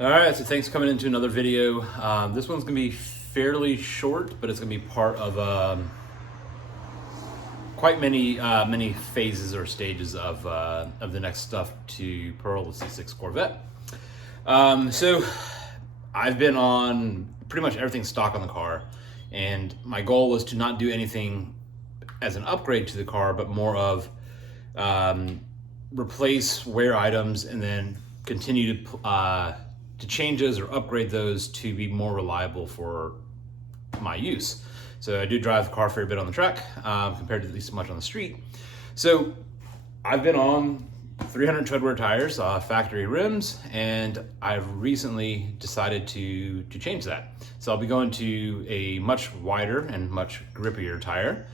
All right, so thanks for coming into another video. This one's gonna be fairly short, but it's gonna be part of quite many phases or stages of the next stuff to Pearl, the C6 Corvette. So I've been on pretty much everything stock on the car, and my goal was to not do anything as an upgrade to the car, but more of replace wear items and then continue to change those or upgrade those to be more reliable for my use. So I do drive the car a fair bit on the track compared to at least so much on the street. So I've been on 300 treadwear tires, factory rims, and I've recently decided to change that. So I'll be going to a much wider and much grippier tire.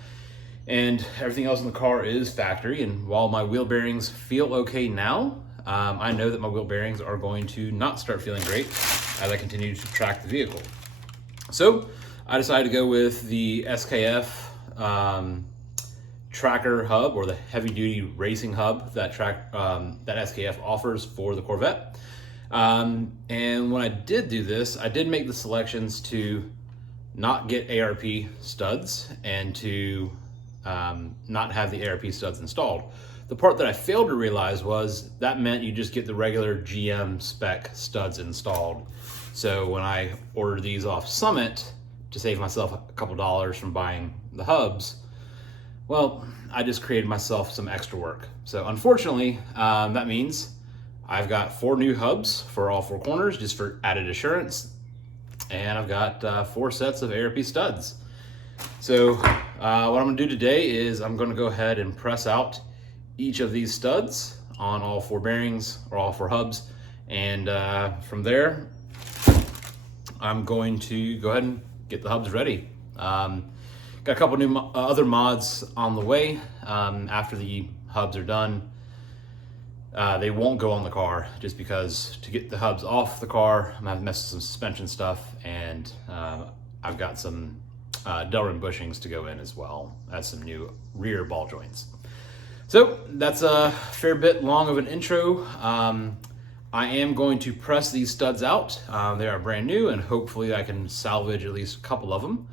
And everything else in the car is factory, and while my wheel bearings feel okay now, I know that my wheel bearings are going to not start feeling great as I continue to track the vehicle. So I decided to go with the SKF tracker hub, or the heavy duty racing hub that SKF offers for the Corvette. And when I did do this, I did make the selections to not get ARP studs and to not have the ARP studs installed. The part that I failed to realize was that meant you just get the regular GM spec studs installed. So when I ordered these off Summit to save myself a couple dollars from buying the hubs, well, I just created myself some extra work. So unfortunately, that means I've got 4 new hubs for all 4 corners just for added assurance. And I've got 4 sets of ARP studs. So what I'm gonna do today is I'm gonna go ahead and press out each of these studs on all 4 bearings or all 4 hubs. And from there, I'm going to go ahead and get the hubs ready. Got a couple new other mods on the way. After the hubs are done, they won't go on the car just because to get the hubs off the car, I'm gonna have to mess with some suspension stuff, and I've got some Delrin bushings to go in as well as some new rear ball joints. So that's a fair bit long of an intro. I am going to press these studs out. They are brand new, and hopefully I can salvage at least a couple of them.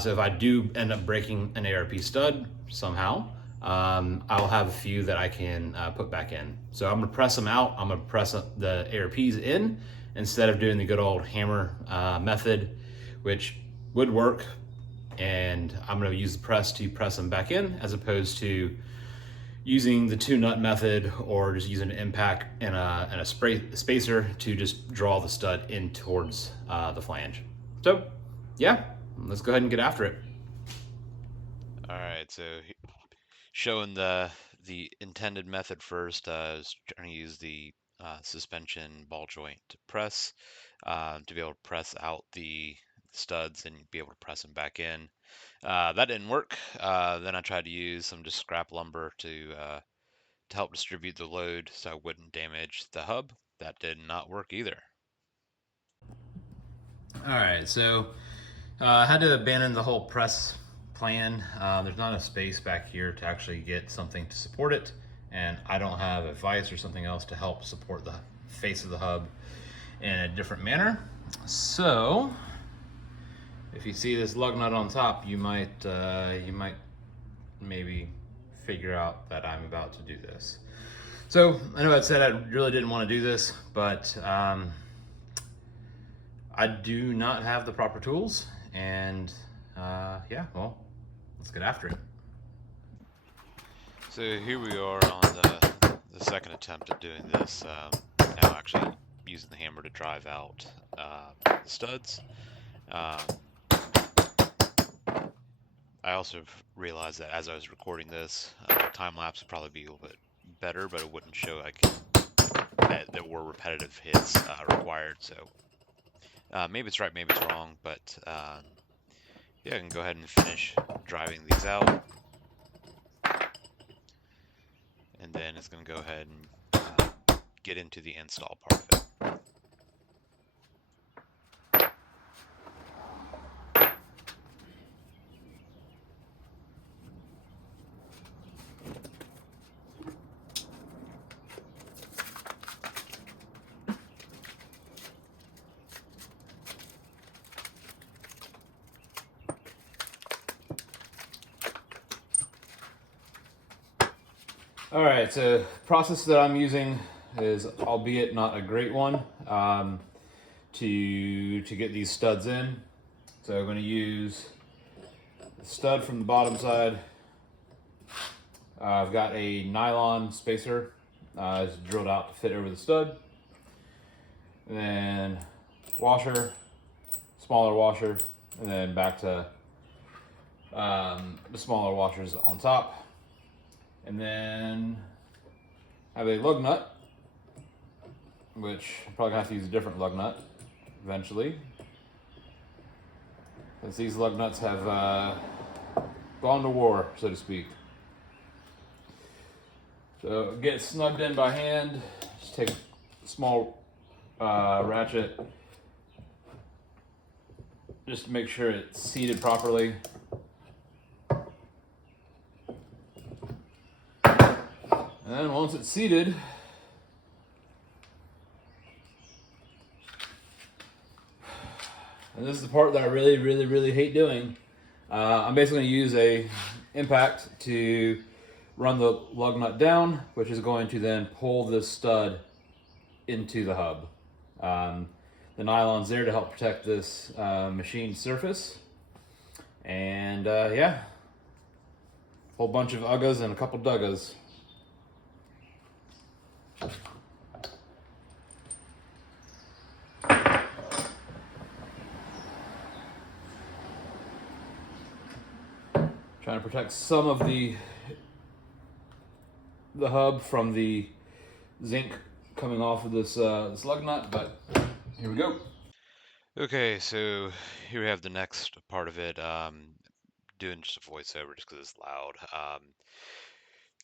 So if I do end up breaking an ARP stud somehow, I'll have a few that I can put back in. So I'm gonna press them out. I'm gonna press the ARPs in instead of doing the good old hammer method, which would work. And I'm gonna use the press to press them back in, as opposed to using the 2-nut method or just using an impact and a spacer to just draw the stud in towards the flange. So yeah, let's go ahead and get after it. All right, so showing the intended method first. I was trying to use the suspension ball joint to press, to be able to press out the studs and be able to press them back in. That didn't work. Then I tried to use some just scrap lumber to help distribute the load so I wouldn't damage the hub. That did not work either. All right, so I had to abandon the whole press plan. There's not enough space back here to actually get something to support it, and I don't have a vise or something else to help support the face of the hub in a different manner. So if you see this lug nut on top, you might maybe figure out that I'm about to do this. So I know I said I really didn't want to do this, but I do not have the proper tools, and yeah, well, let's get after it. So here we are on the second attempt at doing this. Now actually using the hammer to drive out the studs. I also realized that as I was recording this, time lapse would probably be a little bit better, but it wouldn't show like that there were repetitive hits required. So maybe it's right, maybe it's wrong, but yeah, I can go ahead and finish driving these out, and then it's going to go ahead and get into the install part of it. All right, so process that I'm using is, albeit not a great one, to get these studs in. So I'm going to use the stud from the bottom side. I've got a nylon spacer. It's drilled out to fit over the stud. And then washer, smaller washer, and then back to the smaller washers on top. And then have a lug nut, which I'm probably gonna have to use a different lug nut eventually, since these lug nuts have gone to war, so to speak. So get it snugged in by hand. Just take a small ratchet, just to make sure it's seated properly. And then once it's seated, and this is the part that I really hate doing, I'm basically going to use a impact to run the lug nut down, which is going to then pull this stud into the hub. The nylon's there to help protect this machined surface. And yeah, whole bunch of uggas and a couple duggas. Trying to protect some of the hub from the zinc coming off of this lug nut, but here we go. Okay, so here we have the next part of it. Doing just a voiceover just because it's loud.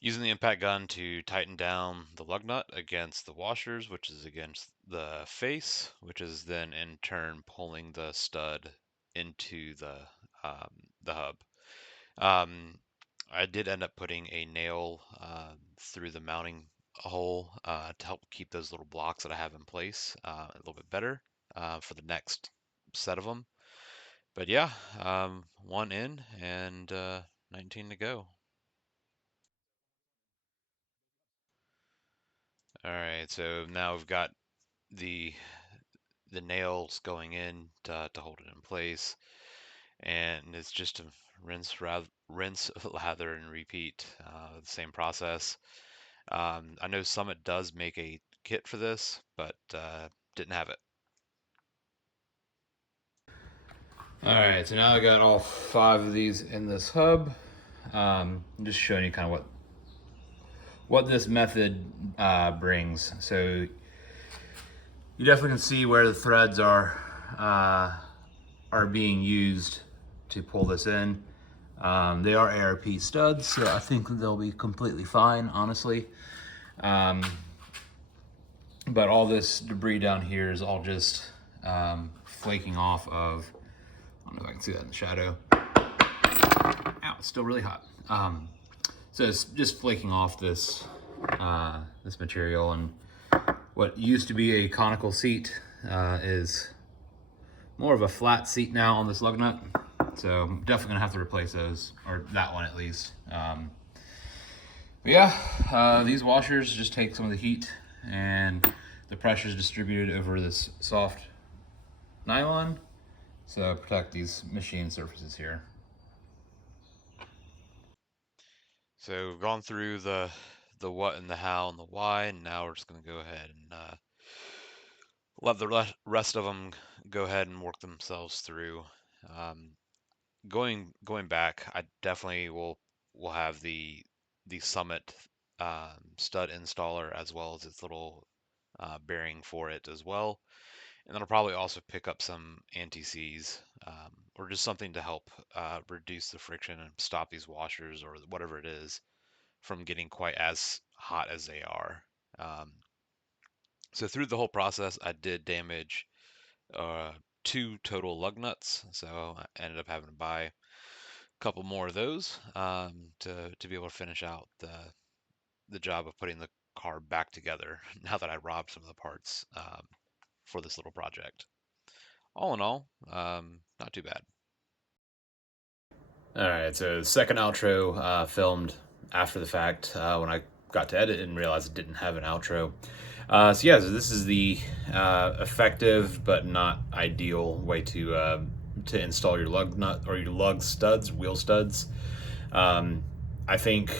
Using the impact gun to tighten down the lug nut against the washers, which is against the face, which is then in turn pulling the stud into the hub. I did end up putting a nail through the mounting hole to help keep those little blocks that I have in place a little bit better for the next set of them. But yeah, one in and 19 to go. All right, so now we've got the nails going in to hold it in place, and it's just a rinse, lather, and repeat. The same process. I know Summit does make a kit for this, but didn't have it. All right, so now I got all 5 of these in this hub. I'm just showing you kind of what this method brings. So you definitely can see where the threads are being used to pull this in. They are ARP studs, so I think they'll be completely fine, honestly. But all this debris down here is all just flaking off of, I don't know if I can see that in the shadow. Ow, it's still really hot. So it's just flaking off this this material, and what used to be a conical seat is more of a flat seat now on this lug nut. So I'm definitely gonna have to replace those, or that one at least. But yeah, these washers just take some of the heat, and the pressure is distributed over this soft nylon, so protect these machine surfaces here. So we've gone through the what and the how and the why, and now we're just going to go ahead and let the rest of them go ahead and work themselves through. Going back, I definitely will have the Summit stud installer as well as its little bearing for it as well. And then I'll probably also pick up some anti-seize or just something to help reduce the friction and stop these washers or whatever it is from getting quite as hot as they are. So through the whole process, I did damage 2 total lug nuts. So I ended up having to buy a couple more of those to be able to finish out the job of putting the car back together now that I robbed some of the parts for this little project. All in all, not too bad. All right, so second outro filmed after the fact when I got to edit and realized it didn't have an outro. So yeah, so this is the effective but not ideal way to install your lug nut or your lug studs, wheel studs. I think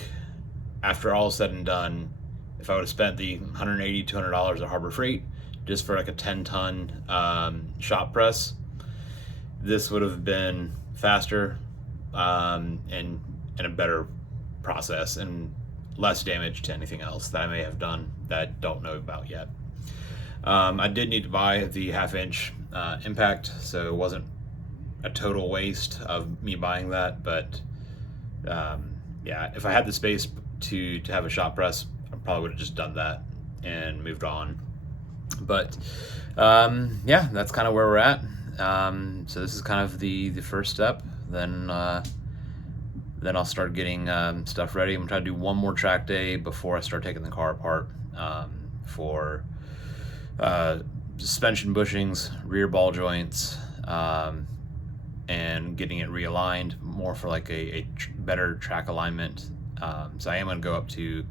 after all is said and done, if I would have spent the $180, $200 at Harbor Freight just for like a 10-ton shop press, this would have been faster and a better process and less damage to anything else that I may have done that I don't know about yet. I did need to buy the 1/2-inch impact, so it wasn't a total waste of me buying that, but yeah, if I had the space to have a shop press, I probably would have just done that and moved on. But yeah, that's kind of where we're at. So this is kind of the first step. Then I'll start getting stuff ready. I'm gonna try to do one more track day before I start taking the car apart for suspension bushings, rear ball joints, and getting it realigned more for like a better track alignment. So I am gonna go up to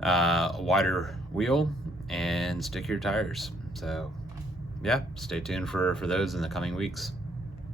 a wider wheel and stickier tires. So yeah, stay tuned for those in the coming weeks.